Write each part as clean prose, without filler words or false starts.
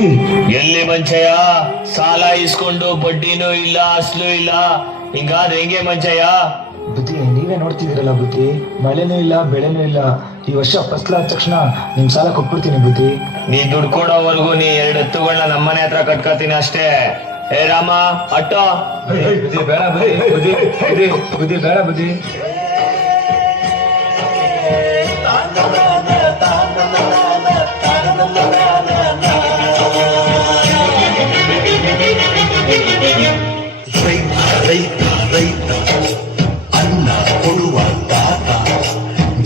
ಬುದ್ಧಿ. ಎಲ್ಲಿ ಮಂಚಯ್ಯ, ಸಾಲ ಇಸ್ಕೊಂಡು ಬಡ್ಡಿನೂ ಇಲ್ಲ ಅಸ್ಲು ಇಲ್ಲ, ಹಿಂಗಾದ್ರೆ ಹೆಂಗೆ ಮಂಚಯ್ಯ? ಬುದ್ಧಿ, ನೀವೇ ನೋಡ್ತಿದ್ದೀರಲ್ಲ ಬುದ್ಧಿ, ಮಳೆನೂ ಇಲ್ಲ ಬೆಳೆನೂ ಇಲ್ಲ. ಈ ವರ್ಷ ಫಸ್ಲಾದ ತಕ್ಷಣ ನಿಮ್ ಸಾಲ ಕೊಟ್ಬಿಡ್ತೀನಿ ಬುದ್ಧಿ. ನೀ ದುಡ್ಡು ಕೊಡೋವರೆಗೂ ನೀ 2 ಎತ್ತುಗಳನ್ನ ನಮ್ಮನೆ ಹತ್ರ ಕಟ್ಕೋತೀನಿ ಅಷ್ಟೇ. ಏ ರಾಮ, ಅಟ್ಟೋ. ಬುದ್ಧಿ ಬೇಡ ಬುದ್ಧಿ, ಬುದ್ಧಿ ಬೇಡ ಬುದ್ಧಿ. ಅನ್ನ ಕೊಡುವ ತಾತ,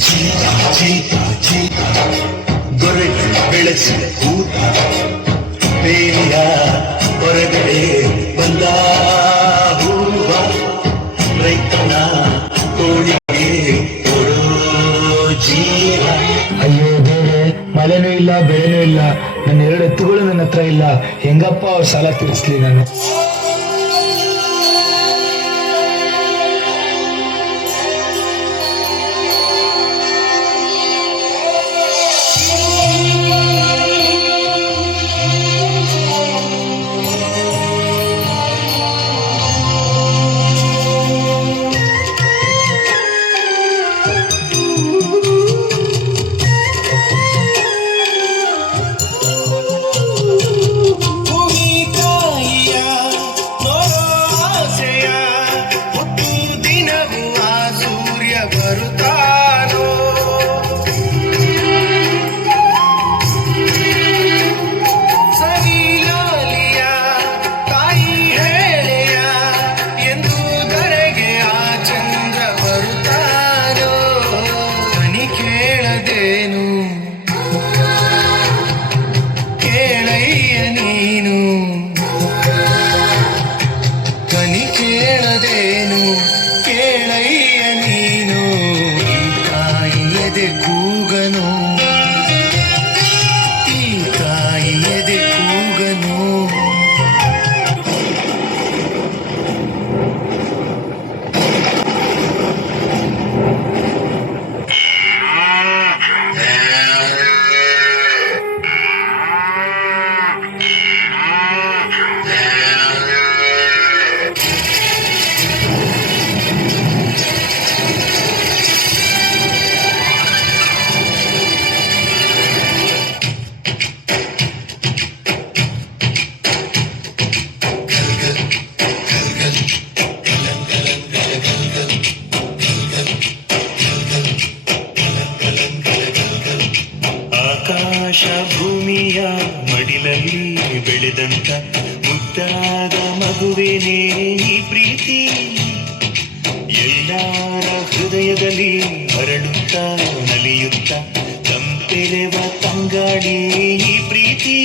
ಜೀತ ಜೀತ ಜೀತ, ದೊರೆಗೆ ಬೆಳೆಸಿದ ಕೂತ, ಬೇಲಿಯ ಹೊರಗಡೆ ಬಂದ ಹೂವ, ರೈತನ ತೋಳಿಗೆ ಕೊಡೋ ಜೀವ. ಅಯ್ಯೋ ದೇವ್ರೆ, ಮಳೆನೂ ಇಲ್ಲ ಬೆಳೆನೂ ಇಲ್ಲ, ನನ್ನ 2 ಎತ್ತುಗಳು ನನ್ನ ಹತ್ರ ಇಲ್ಲ. ಹೆಂಗಪ್ಪ ಅವ್ರ ಸಾಲ ತೀರಿಸ್ಲಿ ನಾನು? ಆಕಾಶ ಭೂಮಿಯ ಮಡಿಲಲ್ಲಿ ಬೆಳೆದಂತ ಮುದ್ದಾದ ಮಗುವೇನೇ ಈ ಪ್ರೀತಿ, ಎಲ್ಲರ ಹೃದಯದಲ್ಲಿ ಹರಡುತ್ತ ನಲಿಯುತ್ತ ತಂಪೆರೆವ ತಂಗಾಡಿ ಈ ಪ್ರೀತಿ.